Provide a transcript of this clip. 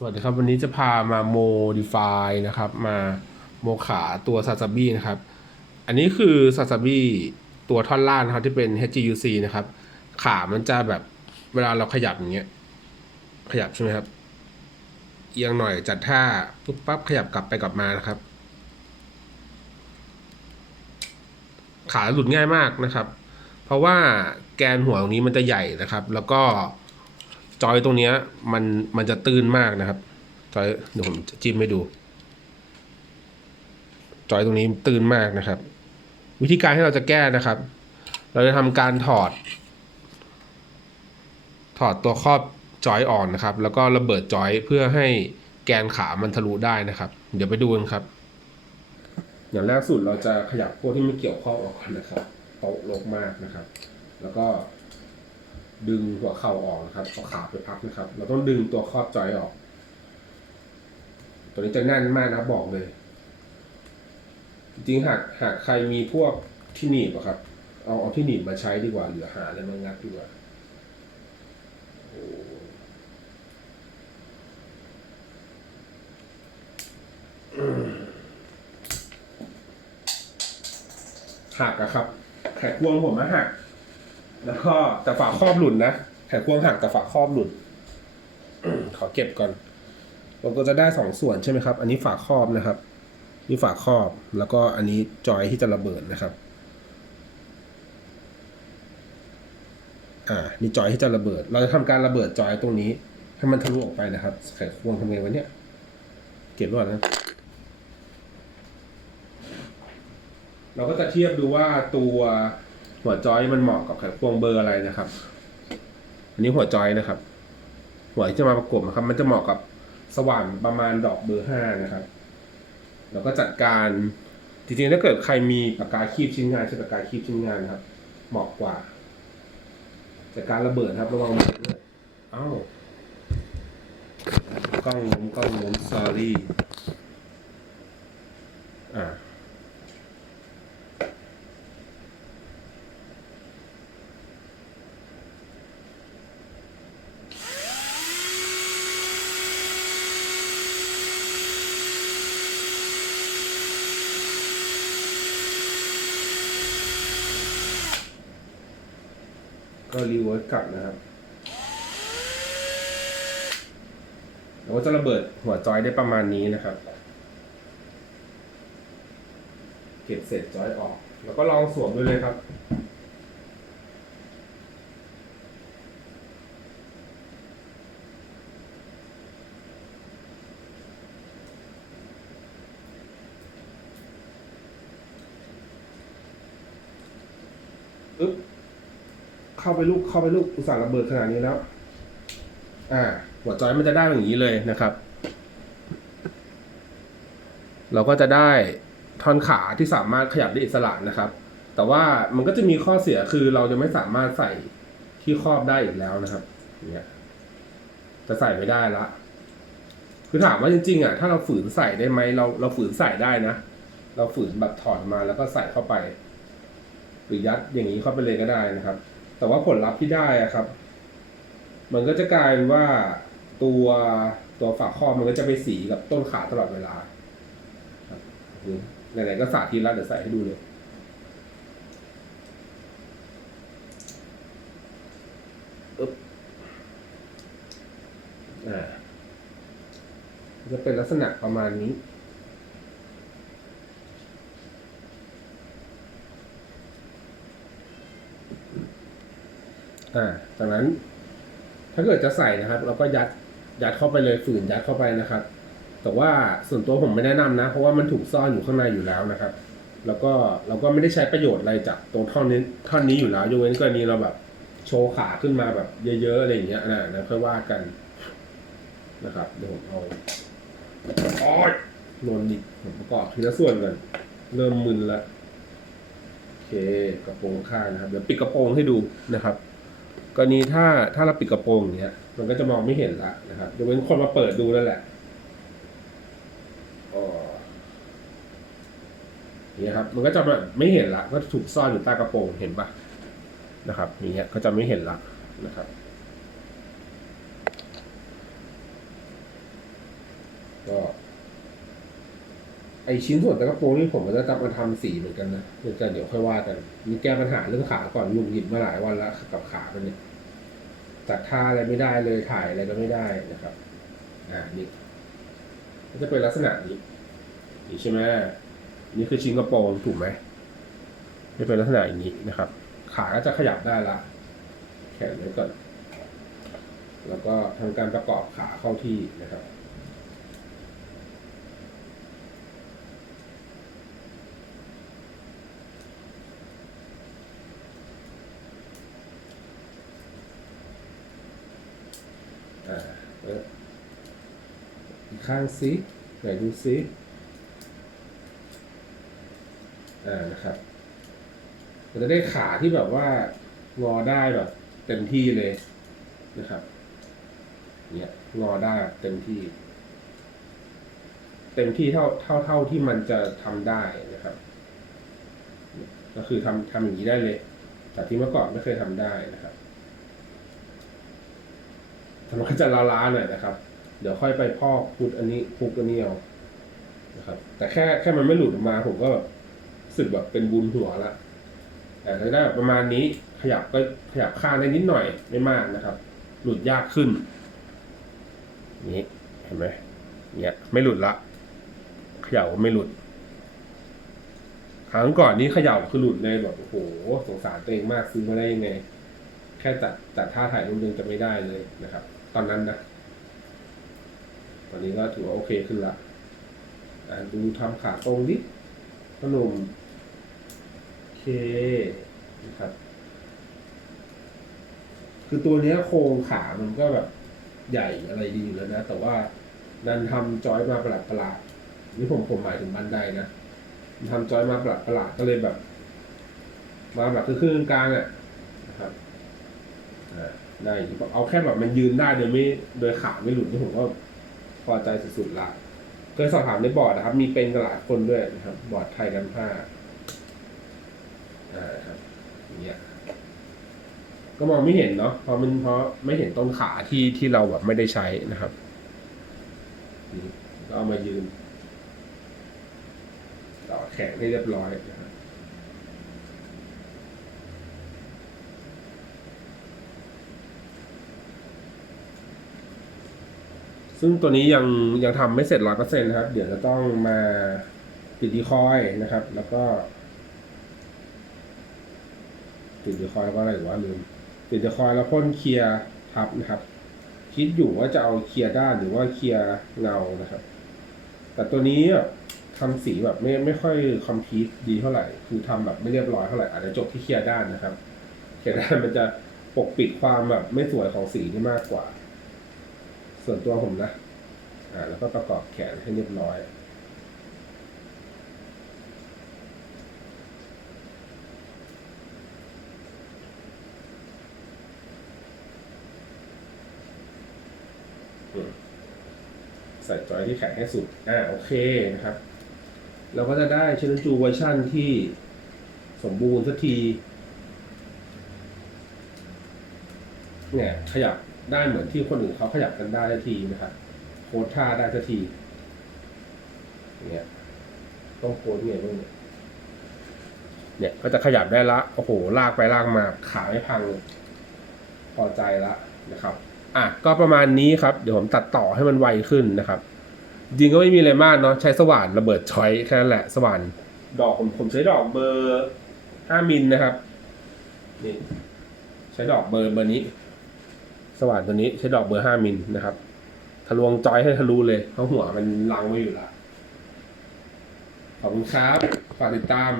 สวัสดีครับ วันนี้จะพามาโมดิฟายนะครับ มาโมขาตัวซาซาบินะครับ อันนี้คือซาซาบิตัวท่อนล่างนะครับที่เป็น HGUC นะครับ ขามันจะแบบเวลาเราขยับอย่างเงี้ย ขยับใช่ไหมครับ เอียงหน่อยจัดท่าปุ๊บปั๊บขยับกลับไปกลับมานะครับ ขาหลุดง่ายมากนะครับ เพราะว่าแกนหัวตรงนี้มันจะใหญ่นะครับ แล้วก็ จอยตรงเนี้ยมันมันจะตื้นมากนะครับ จอยเดี๋ยวผมจะจิ้มให้ดู จอยตรงนี้ตื้นมากนะครับ วิธีการที่เราจะแก้นะครับ เราจะทำการถอด ถอดตัวครอบจอยอ่อนนะครับ แล้วก็ระเบิดจอยเพื่อให้แกนขามันทะลุได้นะครับ เดี๋ยวไปดูกันครับอย่างแรกสุดเราจะขยับพวกที่ไม่เกี่ยวข้องออกก่อนนะครับโต๊ะลกมากนะครับ แล้วก็ ดึงหัวเข่าออกนะครับเอาขาไปพักนะครับ เราต้องดึงตัวครอบจอยออก ตัวนี้จะแน่นมากนะบอกเลย จริงๆหากหากใครมีพวกที่หนีบอะครับ เอาเอาที่หนีบมาใช้ดีกว่าหรือหาอะไรมางัดดีกว่าหักอะครับแขกวงผมนะหัก แล้วก็แต่ฝาครอบหลุดนะแขนควงหักแต่ฝาครอบหลุด ขอเก็บก่อนเราก็จะได้สองส่วนใช่ไหมครับ อันนี้ฝาครอบนะครับ นี่ฝาครอบแล้วก็อันนี้จอยที่จะระเบิดนะครับ อ่า นี่จอยที่จะระเบิด เราจะทำการระเบิดจอยตรงนี้ ให้มันทะลุออกไปนะครับไขควงทำไงวะเนี่ย เก็บไว้ก่อนนะเราก็จะเทียบดูว่าตัว หัวจอยมันเหมาะกับไขควงเบอร์อะไรนะครับ อันนี้หัวจอยนะครับ หัวที่จะมาประกบนะครับ มันจะเหมาะกับสว่านประมาณดอกเบอร์ห้านะครับ แล้วก็จัดการจริงๆถ้าเกิดใครมีปากกาคีบชิ้นงานใช้ปากกาคีบชิ้นงานนะครับ เหมาะกว่าจัดการระเบิดครับระวังมือด้วยอ้าวกล้องล้มกล้องล้ม sorry อ่า ก็รีเวิร์สกลับนะครับแล้วก็จะระเบิดหัวจอยได้ประมาณนี้นะครับ เก็บเศษจอยออก แล้วก็ลองสวมดูเลยครับอึ๊บ เข้าไปลูกเข้าไปลูกอุตส่าห์ระเบิดขนาดนี้แล้ว อ่า หัวจอยมันจะได้อย่างนี้เลยนะครับ เราก็จะได้ท่อนขาที่สามารถขยับได้อิสระนะครับ แต่ว่ามันก็จะมีข้อเสียคือเราจะไม่สามารถใส่ที่ครอบได้อีกแล้วนะครับเงี้ยจะใส่ไม่ได้ละ คือถามว่าจริงๆอะถ้าเราฝืนใส่ได้ไหมเราเราฝืนใส่ได้นะ เราฝืนแบบถอดมาแล้วก็ใส่เข้าไป หรือยัดอย่างนี้เข้าไปเลยก็ได้นะครับ แต่ว่าผลลัพธ์ที่ได้อะครับ มันก็จะกลายเป็นว่าตัวตัวฝาครอบมันก็จะไปสีกับต้นขาตลอดเวลาไหนๆก็สาธิตแล้วเดี๋ยวใส่ให้ดูเลยอึ๊บอ่าจะเป็นลักษณะประมาณนี้ อ่าจากนั้น ถ้าเกิดจะใส่นะครับ เราก็ยัดยัดเข้าไปเลยฝืนยัดเข้าไปนะครับ แต่ว่าส่วนตัวผมไม่แนะนำนะ เพราะว่ามันถูกซ่อนอยู่ข้างในอยู่แล้วนะครับ แล้วก็เราก็ไม่ได้ใช้ประโยชน์อะไรจากตรงท่อนนี้ท่อนนี้อยู่แล้วยกเว้นกรณีเราแบบโชว์ขาขึ้นมาแบบเยอะๆอะไรอย่างเงี้ยนะนะค่อยว่ากันนะครับเดี๋ยวผมเอาโอ้ยโดนดิผมประกอบทีละส่วนกันเริ่มมึนล้วโอเคกระโปรงข้างนะครับเดี๋ยวปิดกระโปรงให้ดูนะครับ กรณีถ้าถ้าเราปิดกระโปรงเงี้ย มันก็จะมองไม่เห็นละนะครับยกเว้นคนมาเปิดดูนั่นแหละอ๋อเงี้ยครับ มันก็จะไม่เห็นละ ก็ถูกซ่อนอยู่ใต้กระโปรงเห็นปะนะครับอย่างเงี้ยก็จะไม่เห็นละนะครับก็ ไอชิ้นส่วนตะกระโปรงนี่ผมก็จะกลับมาทำสีเหมือนกันนะเดี๋ยวจะเดี๋ยวค่อยว่ากันมีแก้ปัญหาเรื่องขาก่อนหงุดหงิดมาหลายวันแล้วกับขาเป็นเนี่ยจัดท่าอะไรไม่ได้เลยถ่ายอะไรก็ไม่ได้นะครับ อ่านี่ก็จะเป็นลักษณะนี้นี่ใช่ไหมนี่คือชิ้นกระโปรงถูกไหมจะเป็นลักษณะอย่างนี้นะครับ ขาก็จะขยับได้ละ แขนไว้ก่อนแล้วก็ทำการประกอบขาเข้าที่นะครับ อ่าเอออีก ข้างซิไหนดูซิอ่านะครับเราจะได้ขาที่แบบว่างอได้แบบเต็มที่เลยนะครับเนี่ยงอได้เต็มที่ เต็มที่เท่าเท่าเท่าที่มันจะทำได้นะครับ ก็คือทำทำอย่างนี้ได้เลยจากที่เมื่อก่อนไม่เคยทำได้นะครับแต่มันก็จะล้าๆหน่อยนะครับ เดี๋ยวค่อยไปพอกพุดอันนี้พุกอันนี้เอานะครับ แต่แค่แค่มันไม่หลุดออกมา ผมก็แบบสึกแบบเป็นบุญหัวละแต่ถ้าได้ประมาณนี้ขยับก็ขยับข้างได้นิดหน่อยไม่มากนะครับ หลุดยากขึ้นนี้เห็นไหมเนี่ยไม่หลุดละเขย่าไม่หลุดครั้งก่อนนี้เขย่าคือหลุดเลยแบบโอ้โหสงสารตัวเองมากซื้อมาได้ยังไง แค่จัดจัดท่าถ่ายรูปยังจะไม่ได้เลยนะครับ ตอนนั้นนะ ตอนนี้ก็ถือว่าโอเคขึ้นละดูทำขาตรงนิดพอหนมโอเคนะครับ คือตัวนี้โครงขามันก็แบบใหญ่อะไรดีอยู่แล้วนะ แต่ว่าดันทำจอยมาประหลาดประหลาดนี่ผมผมหมายถึงบันไดนะทำจอยมาประหลาดประหลาดก็เลยแบบ มาแบบคือครึ่งกลางอะนะครับได้เอาแค่แบบมันยืนได้โดยไม่โดยขาไม่หลุดนี่ผมก็ พอใจสุดๆละเคยสอบถามในบอร์ดนะครับ มีเป็นกันหลายคนด้วยนะครับ บอร์ดไทยกันผ้าอ่าครับอย่างเงี้ยก็มองไม่เห็นเนาะเพราะมันเพราะไม่เห็นต้นขาที่ที่เราแบบไม่ได้ใช้นะครับก็เอามายืนต่อแขนให้เรียบร้อยนะครับ ซึ่งตัวนี้ยังยังทำไม่เสร็จร้อยเปอร์เซ็นต์นะครับ เดี๋ยวจะต้องมาติดดีคอยนะครับ แล้วก็ติดดีคอยแล้วก็อะไรหรือว่าลืมติดดีคอยแล้วพ่นเคลียร์ทับนะครับ คิดอยู่ว่าจะเอาเคลียร์ด้านหรือว่าเคลียร์เงานะครับ แต่ตัวนี้แบบทำสีแบบไม่ไม่ค่อยคอมพิวดีเท่าไหร่ คือทำแบบไม่เรียบร้อยเท่าไหร่อาจจะจบที่เคลียร์ด้านนะครับ เคลียร์ด้านมันจะปกปิดความแบบไม่สวยของสีนี่มากกว่า ส่วนตัวผมนะ อ่า แล้วก็ประกอบแขนให้เรียบร้อย ใส่จอยที่แขนให้สุด อ่า โอเคนะครับ เราก็จะได้เชนจูเวอร์ชั่นที่สมบูรณ์สักที เนี่ย ขยับ ได้เหมือนที่คนอื่นเขาขยับกันได้ทันทีนะครับโค้ดท่าได้ทันทีอย่างเนี่ยต้องโค้ดไงบ้างเนี่ยเนี่ยก็จะขยับได้ละโอ้โหลากไปลากมาขาไม่พังพอใจละนะครับ อะก็ประมาณนี้ครับ เดี๋ยวผมตัดต่อให้มันไวขึ้นนะครับจริงก็ไม่มีอะไรมากเนาะใช้สว่านระเบิดช้อยแค่นั้นแหละสว่านดอกผมผมใช้ดอกเบอร์ห้ามิลนะครับนี่ใช้ดอกเบอร์เบอร์นี้ สว่านตัวนี้ใช้ดอกเบอร์ห้ามิลนะครับ ทะลวงจอยให้ทะลุเลยเพราะหัวมันลังไว้อยู่ละขอบคุณครับ ฝากติดตาม